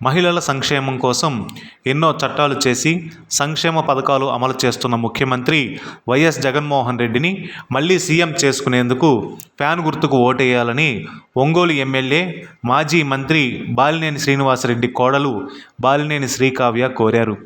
మహిళల సంక్షేమం కోసం ఎన్నో చట్టాలు చేసి సంక్షేమ పథకాలు అమలు చేస్తున్న ముఖ్యమంత్రి వైఎస్ జగన్మోహన్ రెడ్డిని మళ్ళీ సీఎం చేసుకునేందుకు ఫ్యాన్ గుర్తుకు ఓటేయాలని ఒంగోలు ఎమ్మెల్యే మాజీ మంత్రి బాలినేని శ్రీనివాసరెడ్డి కోడలు బాలినేని శ్రీకావ్య కోరారు.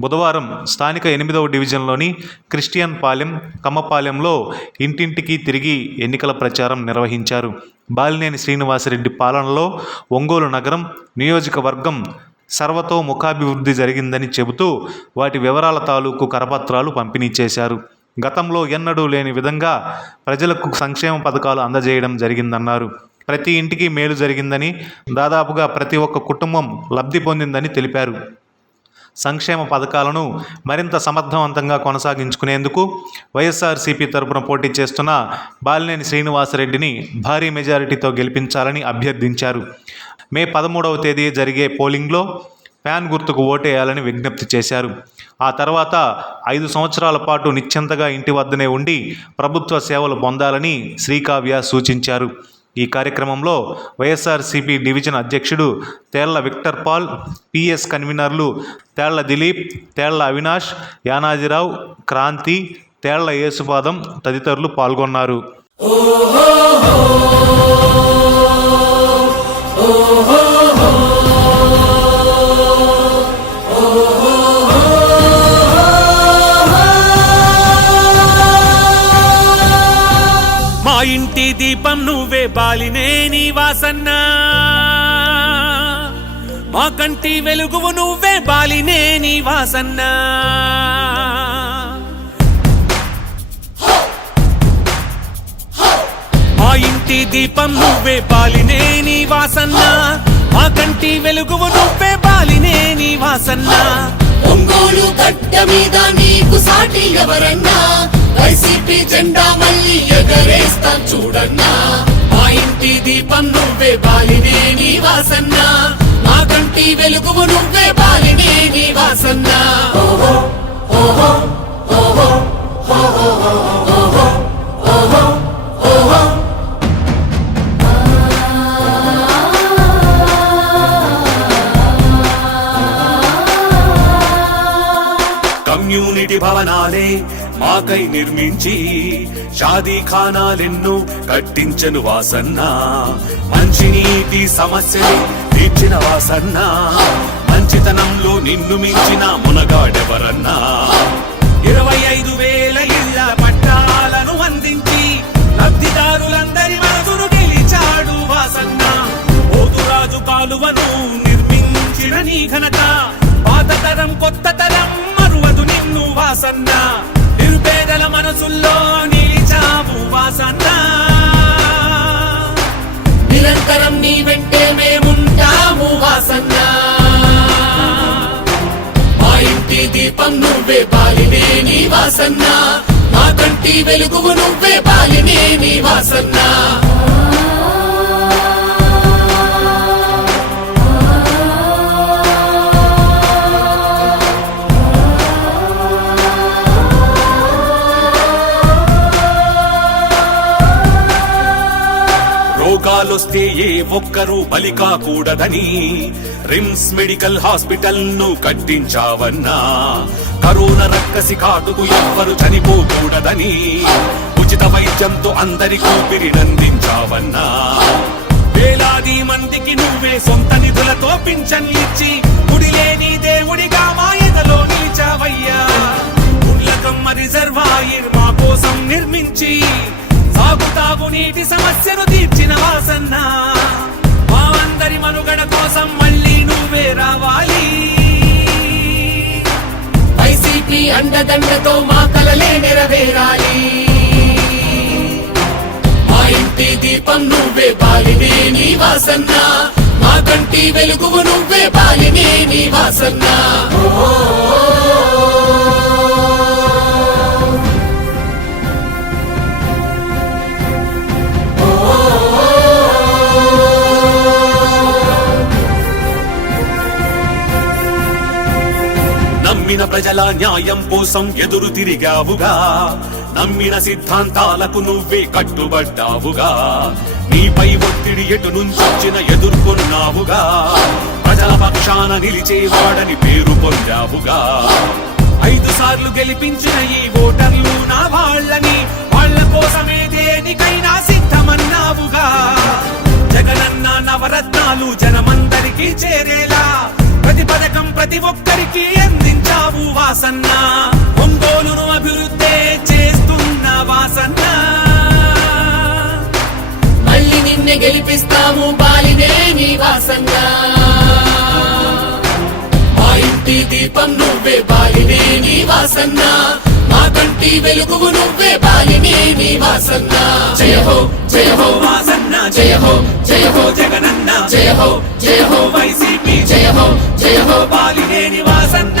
బుధవారం స్థానిక ఎనిమిదవ డివిజన్లోని క్రిస్టియన్ పాలెం కమ్మపాలెంలో ఇంటింటికి తిరిగి ఎన్నికల ప్రచారం నిర్వహించారు. బాలినేని శ్రీనివాసరెడ్డి పాలనలో ఒంగోలు నగరం నియోజకవర్గం సర్వతో ముఖాభివృద్ధి జరిగిందని చెబుతూ వాటి వివరాల తాలూకు కరపత్రాలు పంపిణీ చేశారు. గతంలో ఎన్నడూ లేని విధంగా ప్రజలకు సంక్షేమ పథకాలు అందజేయడం జరిగిందన్నారు. ప్రతి ఇంటికి మేలు జరిగిందని దాదాపుగా ప్రతి ఒక్క కుటుంబం లబ్ధి పొందిందని తెలిపారు. సంక్షేమ పథకాలను మరింత సమర్థవంతంగా కొనసాగించుకునేందుకు వైఎస్ఆర్సీపీ తరపున పోటీ చేస్తున్న బాలినేని శ్రీనివాసరెడ్డిని భారీ మెజారిటీతో గెలిపించాలని అభ్యర్థించారు. మే పదమూడవ తేదీ జరిగే పోలింగ్లో ఫ్యాన్ గుర్తుకు ఓటేయాలని విజ్ఞప్తి చేశారు. ఆ తర్వాత ఐదు సంవత్సరాల పాటు నిశ్చింతగా ఇంటి వద్దనే ఉండి ప్రభుత్వ సేవలు పొందాలని శ్రీకావ్య సూచించారు. ఈ కార్యక్రమంలో వైఎస్ఆర్సీపీ డివిజన్ అధ్యక్షుడు తేళ్ళ విక్టర్ పాల్ పిఎస్ కన్వీనర్లు తేళ్ళ దిలీప్ తేళ్ళ అవినాష్ యానాదిరావు క్రాంతి తేళ్ళ యేసుపాదం తదితరులు పాల్గొన్నారు. ఓహో. ఇంటి దీపం నువ్వే బాలినే నీ వాసన్న మా కంటి వెలుగువు నువ్వే బాలినే నీ వాసన్న మా ఇంటి దీపం నువ్వే బాలినే నీ వాసన్న మా కంటి వెలుగువు నువ్వే బాలినే నీ వాసన్న ఒంగోలు గడ్డ మీద నీకు సాటి ఎవరన్నా? వైసీపీ జెండా మళ్ళీ ఎగరేస్తాం చూడన్నా. మా ఇంటి దీపం నువ్వే బాలినే నీ వాసన్నా. మా కంటి వెలుగు నువ్వే బాలినే నీ వాసన్న. కమ్యూనిటీ భవనాలే మాకై నిర్మించి షాదీ ఖానాలెన్నో కట్టించను వాసన్న. మంచినీటి సమస్యని తీర్చిన వాసన్న. మంచితనంలో నిన్ను మించిన మునగాడెవరన్నా. ఇరవై ఐదు వేల ఇళ్ళ పట్టాలను అందించి లబ్ధిదారులందరి మనసును గెలిచాడు వాసన్న. పోతురాజు కాలువను నిర్మించిన నీ ఘనత. పాత తరం కొత్త తరం మరువదు నిన్ను వాసన్నా. నిరుపేదల మనసుల్లో నిలిచావు వాసన్న నిరంతరం నీ వెంటే మేముంటాము వాసన్న మా ఇంటి దీపం నువ్వే పాలినే నీ వాసన్న మా కంటి వెలుగు నువ్వే పాలినే నీ వాసన్నా రోగాలొస్తే ఏ ఒక్కరూ బలి కాకూడదని రిమ్స్ మెడికల్ హాస్పిటల్ను కట్టించావన్నా. కరోనా రక్కసి కాటుకు ఎవ్వరు చనిపోకూడదని ఉచిత వైద్యంతో అందరి పిరినందించావన్నా వేలాది మందికి నువ్వే సొంత నిధులతో పింఛన్లిచ్చి గుడిలేని దేవుడిగా మా ఎదలో నిలిచావయ్యా. గుండ్లకమ్మ రిజర్వాయర్ మా కోసం నిర్మించి సాగు తాగు నీటి సమస్యను తీర్చిన వాసన్న. మా అందరి మనుగడ కోసం మళ్ళీ నువ్వే రావాలి. వైసీపీ అండదండతో మా కలలే నెరవేరాలి. మా ఇంటి దీపం నువ్వే బాలినే నీ వాసన్న. మా కంటి వెలుగు నువ్వే బాలినే నీ వాసన్న. ప్రజల న్యాయం కోసం ఎదురు తిరిగావుగా. నమ్మిన సిద్ధాంతాలకు నువ్వే కట్టుబడ్డావుగా. నీపై ఒత్తిడి ఎటు నుంచొచ్చిన ఎదుర్కొన్నావుగా. ప్రజల పక్షాన నిలిచేవాడని పేరు పొందావుగా. ఐదు సార్లు గెలిపించిన ఈ ఓటర్లు నా వాళ్ళని వాళ్ళ కోసమే దేనికైనా సిద్ధమన్నావుగా. జగనన్న నవరత్నాలు జనమందరికీ చేరేలా. ప్రతి పథకం ప్రతి ఒక్కరికి ఎంత వాసన్న ఒంగోలును అభివృద్ధి చేస్తున్న వాసన్న. మళ్ళీ నిన్నే గెలిపిస్తాము బాలినే నీ వాసంగా మా ఇంటి దీపం నువ్వే బాలినే నీ వాసన్న. మా కంటి వెలుగువు నువ్వే బాలినే నీ వాసన్న. జయ హో జయ హో. వాసన్న జయ హో జయ హో జగనన్న. జయ హో జయ హో. వైసీపీ జయ హో జయ హో బాలినేని వాసన్న.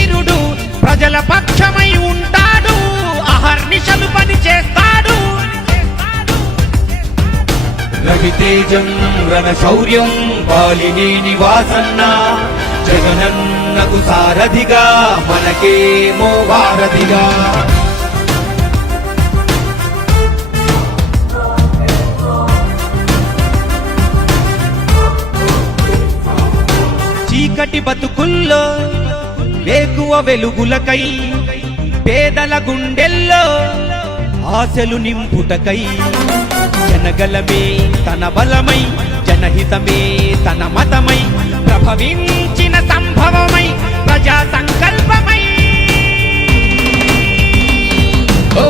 ప్రజల పక్షమై ఉంటాడు. అహర్నిశలు పని చేస్తాడు రవితేజం రణ శౌర్యం బాలినేని వాసన్న జగనన్నకు సారథిగా మనకేమో వారధిగా చీకటి బతుకుల్ వెలుగులకై పేదల గుండెల్లో ఆశలు నింపుటకై. జనగలమే తన బలమై జనహితమే తన మతమై ప్రభవించిన సంభవమై ప్రజా సంకల్పమై. ఓ